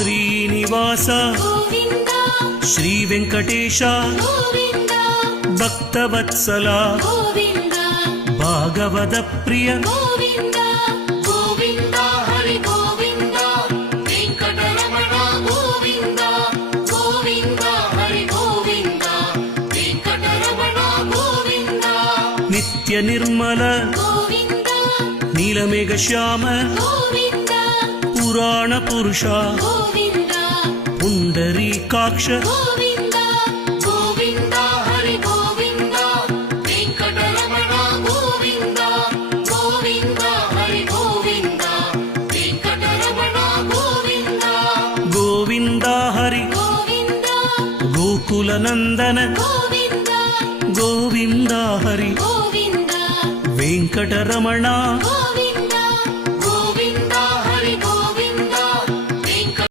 శ్రీనివాస గోవింద శ్రీ వెంకటేశ గోవింద భక్తవత్సల గోవింద భాగవత ప్రియ గోవింద గోవింద హరి గోవింద వెంకటరమణ గోవింద గోవింద హరి గోవింద వెంకటరమణ గోవింద నిత్య నిర్మల గోవింద నీలమేఘ శ్యామ గోవింద పురాణ పురుష గోవింద పుండరీకాక్ష గోవింద గోవింద హరి గోవింద వెంకటరమణ గోవింద గోవింద హరి గోవింద వెంకటరమణ గోవింద గోవింద హరి గోవింద గోకుల నందన గోవింద గోవింద హరి గోవింద వెంకటరమణ గోవింద